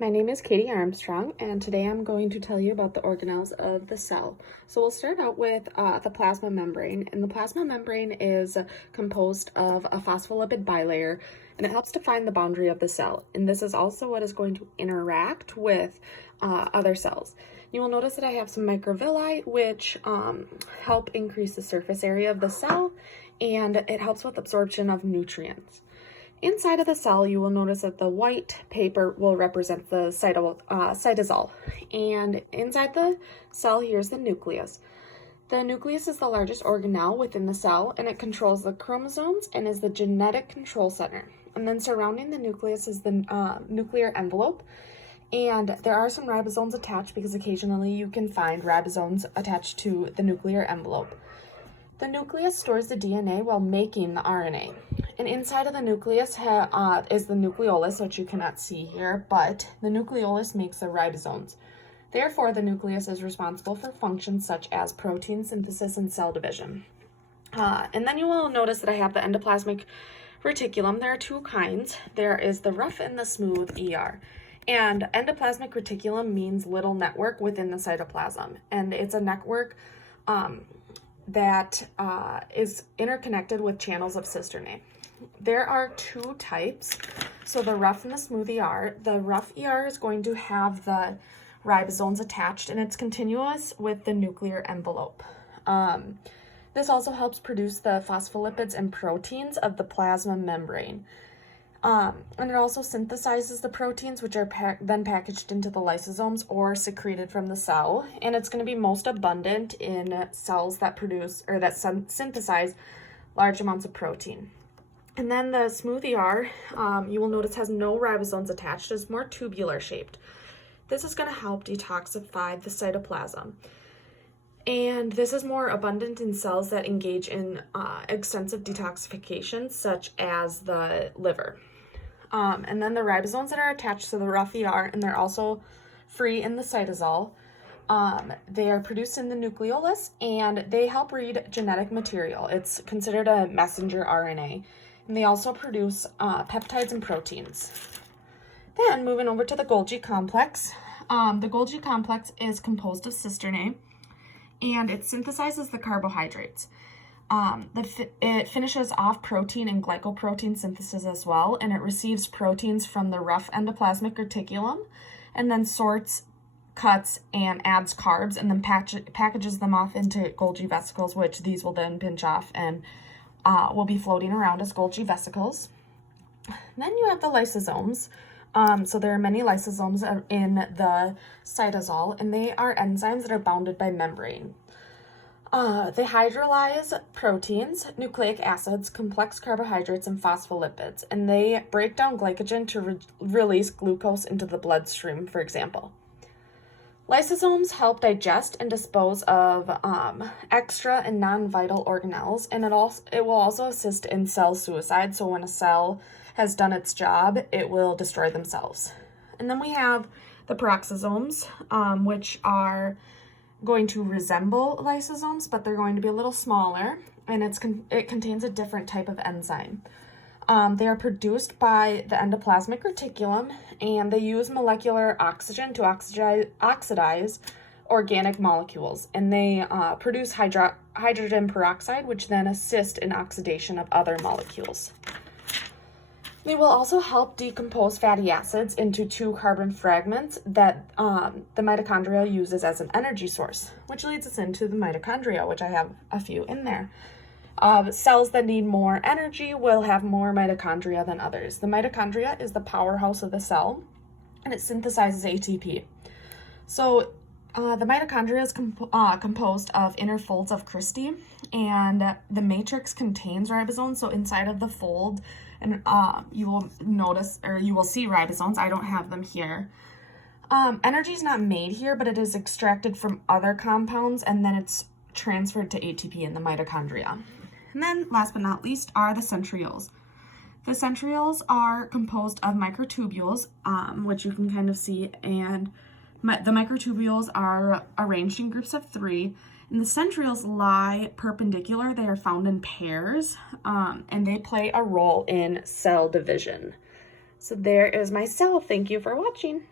My name is Katie Armstrong, and today I'm going to tell you about the organelles of the cell. So we'll start out with the plasma membrane, and the plasma membrane is composed of a phospholipid bilayer, and it helps define the boundary of the cell. And this is also what is going to interact with other cells. You will notice that I have some microvilli, which help increase the surface area of the cell, and it helps with absorption of nutrients. Inside of the cell, you will notice that the white paper will represent the cytosol. And inside the cell, here's the nucleus. The nucleus is the largest organelle within the cell, and it controls the chromosomes and is the genetic control center. And then surrounding the nucleus is the nuclear envelope. And there are some ribosomes attached because occasionally you can find ribosomes attached to the nuclear envelope. The nucleus stores the DNA while making the RNA. And inside of the nucleus is the nucleolus, which you cannot see here, but the nucleolus makes the ribosomes. Therefore, the nucleus is responsible for functions such as protein synthesis and cell division. And then you will notice that I have the endoplasmic reticulum. There are two kinds. There is the rough and the smooth ER. And endoplasmic reticulum means little network within the cytoplasm. And it's a network that is interconnected with channels of cisternae. There are two types, so the rough and the smooth ER. The rough ER is going to have the ribosomes attached, and it's continuous with the nuclear envelope. This also helps produce the phospholipids and proteins of the plasma membrane. And it also synthesizes the proteins, which are then packaged into the lysosomes or secreted from the cell. And it's going to be most abundant in cells that produce or that synthesize large amounts of protein. And then the smooth ER, you will notice, has no ribosomes attached. It's more tubular shaped. This is going to help detoxify the cytoplasm. And this is more abundant in cells that engage in extensive detoxification, such as the liver. And then the ribosomes that are attached to the rough ER, and they're also free in the cytosol. They are produced in the nucleolus, and they help read genetic material. It's considered a messenger RNA. And they also produce peptides and proteins. Then moving over to the Golgi complex. The Golgi complex is composed of cisternae, and it synthesizes the carbohydrates. It finishes off protein and glycoprotein synthesis as well, and it receives proteins from the rough endoplasmic reticulum, and then sorts, cuts, and adds carbs, and then packages them off into Golgi vesicles, which these will then pinch off and will be floating around as Golgi vesicles. Then you have the lysosomes. So there are many lysosomes in the cytosol, and they are enzymes that are bounded by membrane. They hydrolyze proteins, nucleic acids, complex carbohydrates, and phospholipids, and they break down glycogen to release glucose into the bloodstream, for example. Lysosomes help digest and dispose of extra and non-vital organelles, and it will also assist in cell suicide. So when a cell has done its job, it will destroy themselves. And then we have the peroxisomes, which are going to resemble lysosomes, but they're going to be a little smaller, and it contains a different type of enzyme. They are produced by the endoplasmic reticulum, and they use molecular oxygen to oxidize organic molecules, and they produce hydrogen peroxide, which then assist in oxidation of other molecules. They will also help decompose fatty acids into two carbon fragments that the mitochondria uses as an energy source, which leads us into the mitochondria, which I have a few in there. Cells that need more energy will have more mitochondria than others. The mitochondria is the powerhouse of the cell, and it synthesizes ATP. So the mitochondria is composed of inner folds of cristae, and the matrix contains ribosomes. So inside of the fold, and you will notice, or you will see ribosomes. I don't have them here. Energy is not made here, but it is extracted from other compounds, and then it's transferred to ATP in the mitochondria. And then, last but not least, are the centrioles. The centrioles are composed of microtubules, which you can kind of see, and the microtubules are arranged in groups of 3, and the centrioles lie perpendicular. They are found in pairs, and they play a role in cell division. So there is my cell. Thank you for watching.